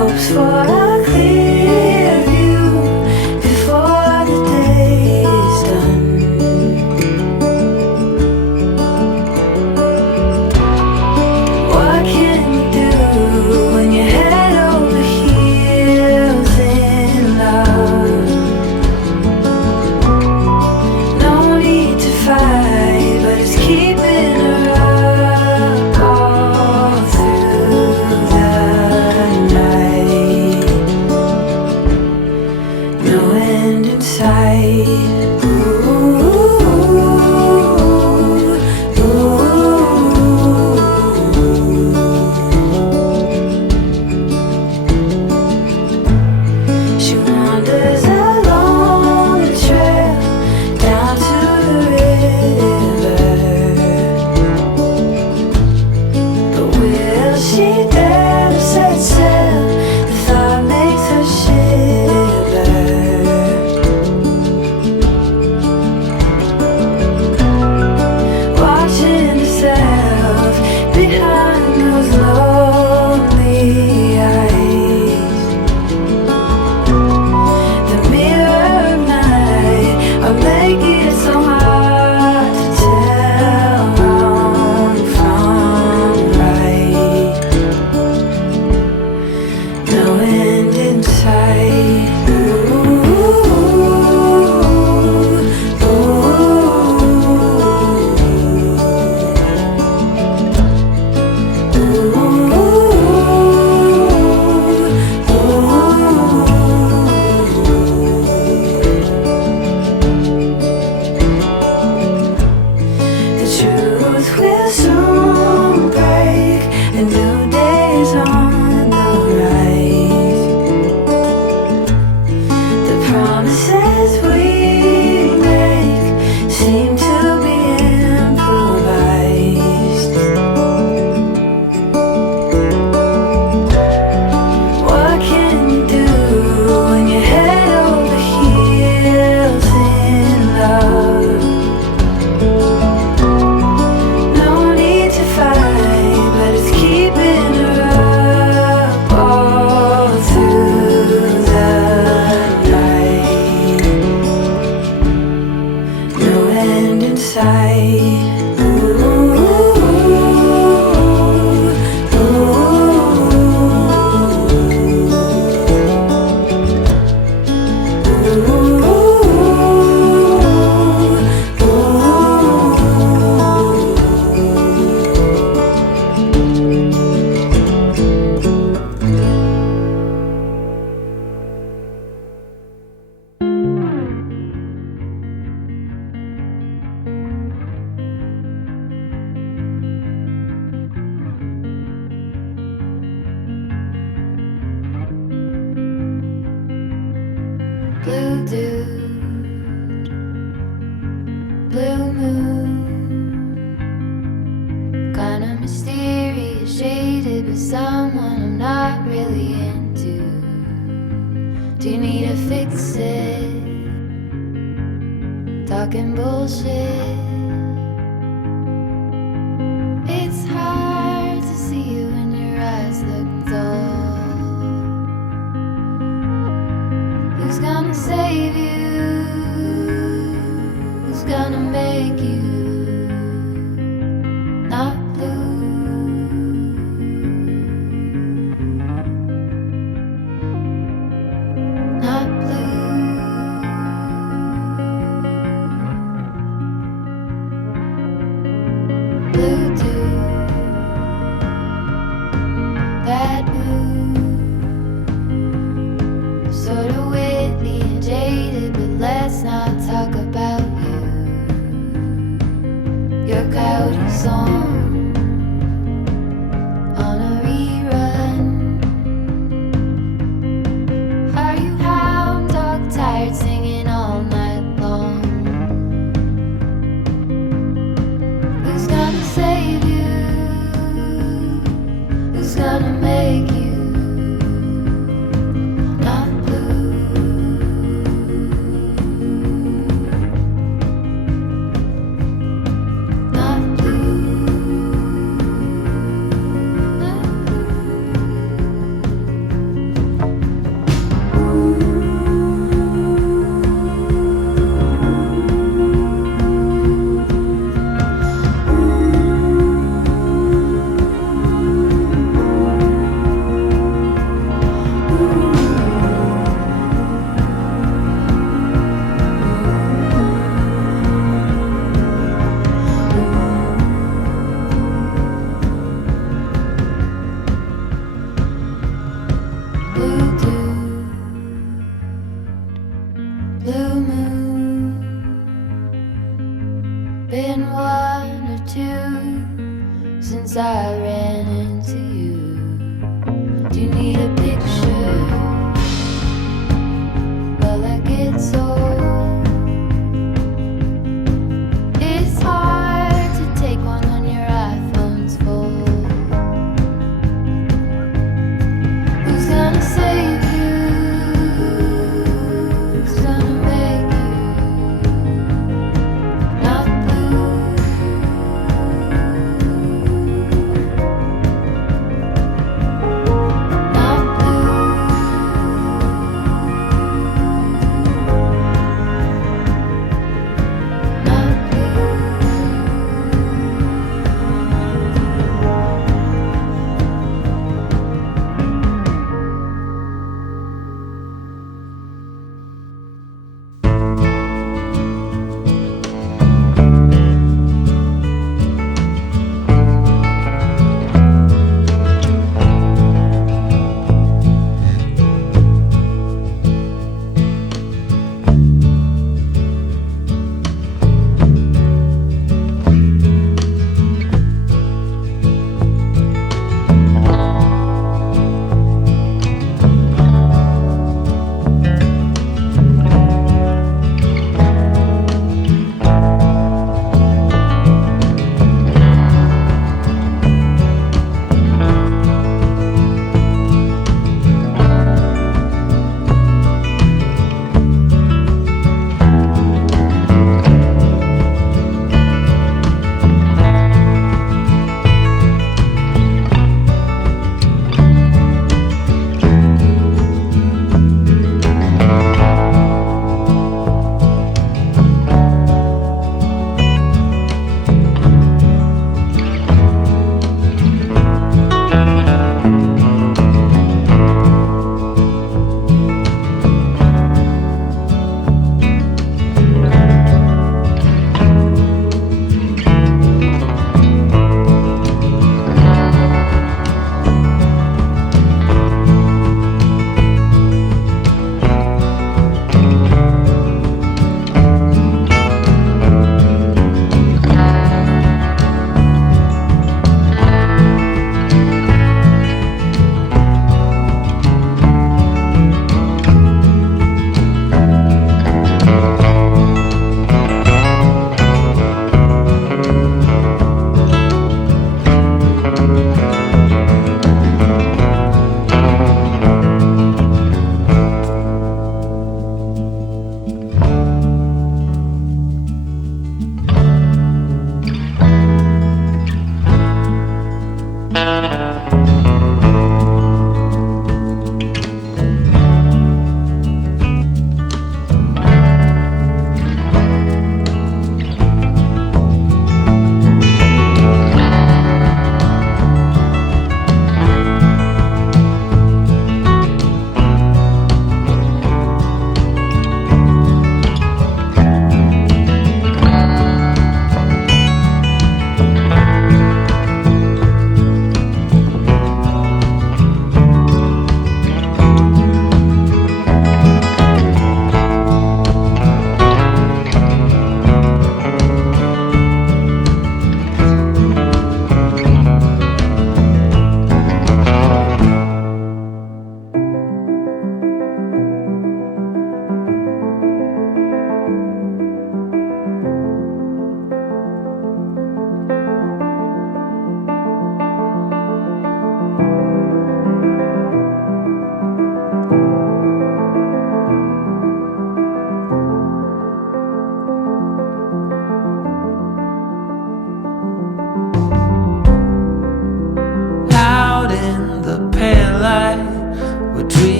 hopes for a clear view before the day is done. What can you do when you're head over heels in love? No need to fight, but it's keeping her up all through the night. No end in sight. Ooh, she wanders along the trail down to the river. But will she dare to set sail? The thought makes her shiver. Watching herself behind those lonely eyes. The mirror of night are making it so hard to tell wrong from right. No end in sight. Ooh, the truth will soon break, a new day is on the rise. The promises we make seem to be improvised. What can you do when you're head over heels in love? No need to fight, but it's keeping her up all through the night. No end in sight. Ooh, blue dude, blue moon, kinda mysterious, shaded with someone I'm not really into. Do you need to fix it? Talking bullshit. It's hard to see you when your eyes look dull. Who's gonna save you? Who's gonna make you not blue? Not blue. Blue dude, that mood, sort of witty and jaded, but let's not talk about you. Blue dude, blue moon. Been one or two since I ran into you. Do you need a picture? Well, that gets old. It's hard to take one when your iPhone's full. Who's gonna save you? Who's gonna make you not blue? Not blue. Not blue.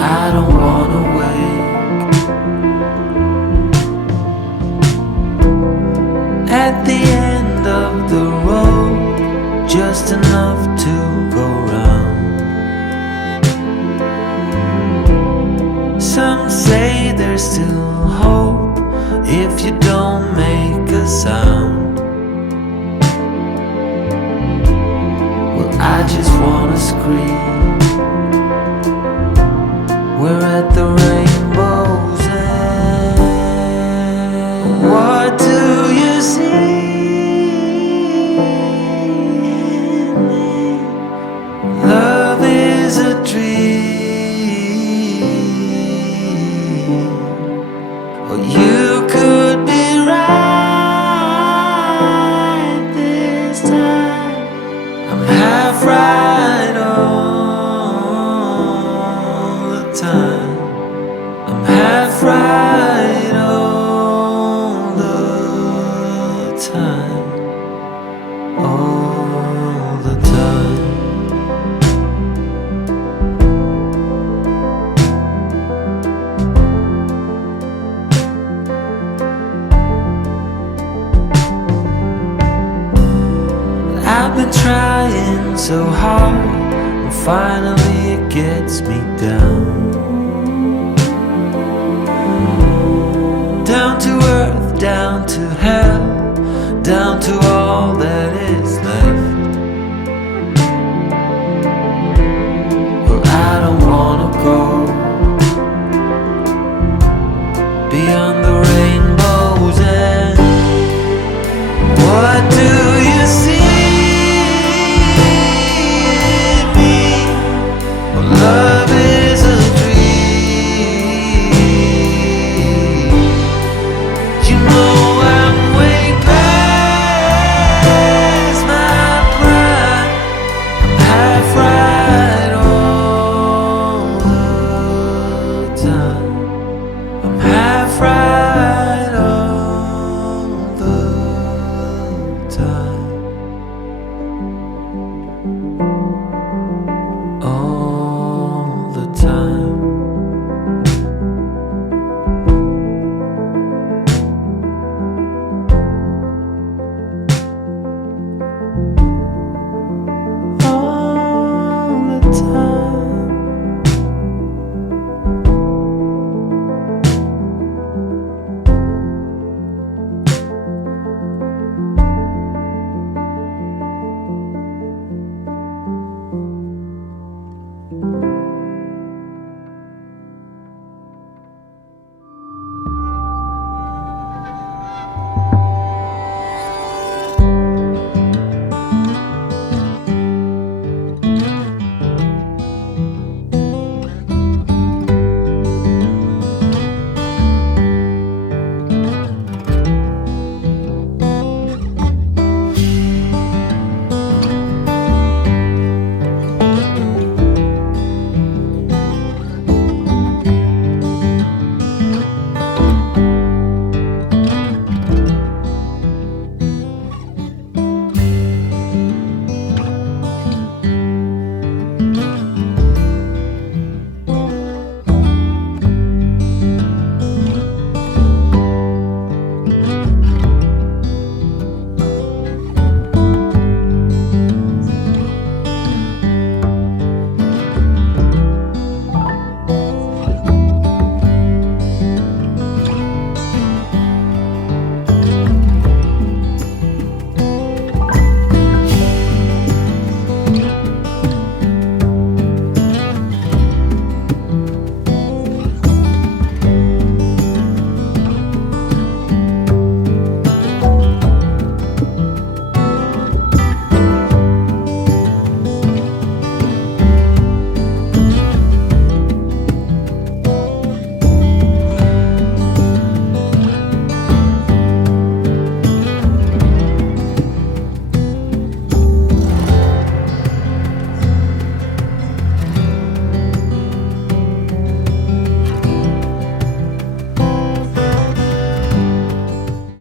I don't wanna wake at the end of the road, just enough to go round. there's still hope if you don't make a sound. Well, I just wanna scream. We're at the rainbow's end. What do you see in me? Love is a dream. Or you could be right this time. I'm half right all the time. I'm half right all the time. All the time. I've been trying so hard, and finally it gets me down. Down to earth, down to hell, down to all that is left. Well, I don't wanna go beyond the rainbow's end. What do you see in me? Well, love